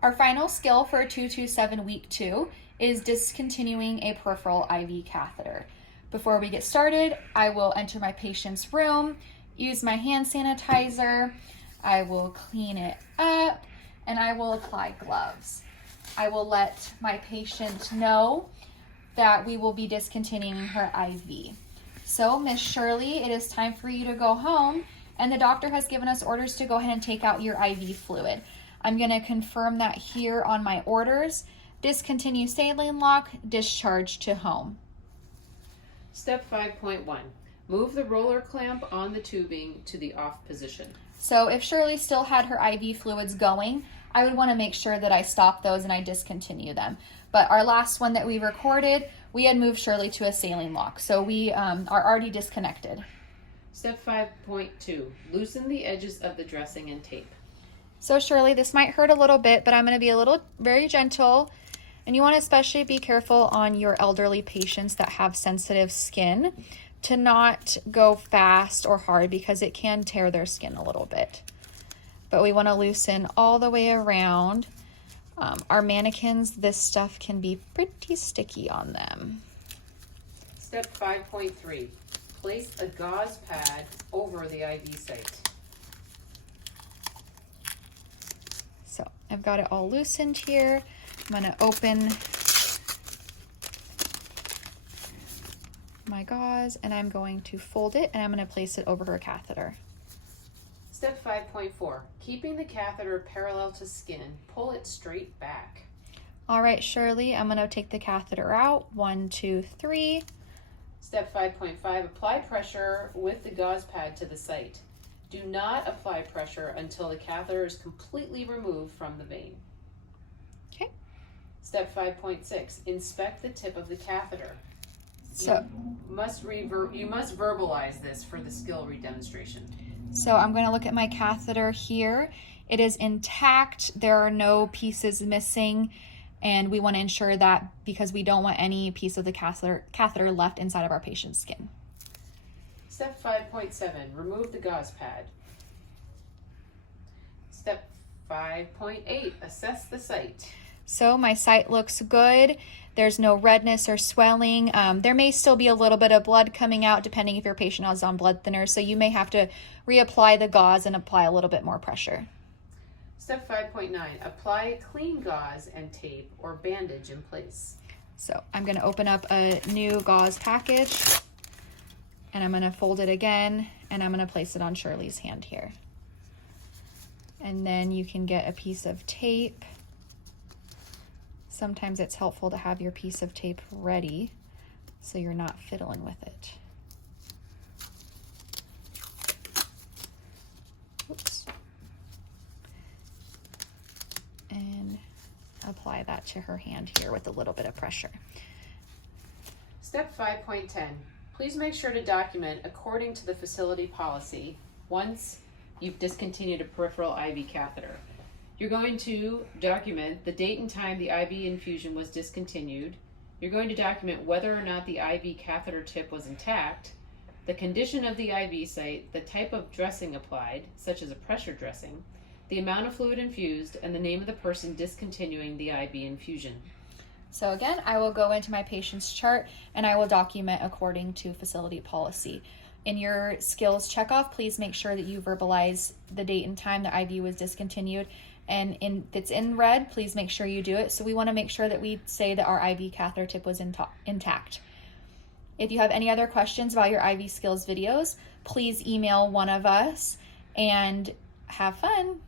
Our final skill for 227 week 2 is discontinuing a peripheral IV catheter. Before we get started, I will enter my patient's room, use my hand sanitizer, I will clean it up, and I will apply gloves. I will let my patient know that we will be discontinuing her IV. So, Miss Shirley, it is time for you to go home, and the doctor has given us orders to go ahead and take out your IV fluid. I'm going to confirm that here on my orders. Discontinue saline lock, discharge to home. Step 5.1. Move the roller clamp on the tubing to the off position. So if Shirley still had her IV fluids going, I would want to make sure that I stop those and I discontinue them. But our last one that we recorded, we had moved Shirley to a saline lock. So we are already disconnected. Step 5.2. Loosen the edges of the dressing and tape. So Shirley, this might hurt a little bit, but I'm going to be very gentle. And you want to especially be careful on your elderly patients that have sensitive skin to not go fast or hard because it can tear their skin a little bit. But we want to loosen all the way around. Our mannequins, this stuff can be pretty sticky on them. Step 5.3. Place a gauze pad over the IV site. So I've got it all loosened here. I'm going to open my gauze and I'm going to fold it and I'm going to place it over her catheter. Step 5.4. Keeping the catheter parallel to skin, pull it straight back. All right, Shirley, I'm going to take the catheter out. 1, 2, 3. Step 5.5. Apply pressure with the gauze pad to the site. Do not apply pressure until the catheter is completely removed from the vein. Okay. Step 5.6. Inspect the tip of the catheter. So you must verbalize this for the skill redemonstration. So I'm going to look at my catheter here. It is intact. There are no pieces missing. And we want to ensure that because we don't want any piece of the catheter left inside of our patient's skin. Step 5.7, remove the gauze pad. Step 5.8, assess the site. So my site looks good. There's no redness or swelling. There may still be a little bit of blood coming out depending if your patient is on blood thinners. So you may have to reapply the gauze and apply a little bit more pressure. Step 5.9, apply clean gauze and tape or bandage in place. So I'm going to open up a new gauze package and I'm going to fold it again and I'm going to place it on Shirley's hand here. And then you can get a piece of tape. Sometimes it's helpful to have your piece of tape ready so you're not fiddling with it. Oops. And apply that to her hand here with a little bit of pressure. Step 5.10. Please make sure to document according to the facility policy once you've discontinued a peripheral IV catheter. You're going to document the date and time the IV infusion was discontinued. You're going to document whether or not the IV catheter tip was intact, the condition of the IV site, the type of dressing applied, such as a pressure dressing, the amount of fluid infused, and the name of the person discontinuing the IV infusion. So again, I will go into my patient's chart and I will document according to facility policy. In your skills checkoff, please make sure that you verbalize the date and time the IV was discontinued. And if it's in red, please make sure you do it. So we want to make sure that we say that our IV catheter tip was intact. If you have any other questions about your IV skills videos, please email one of us and have fun.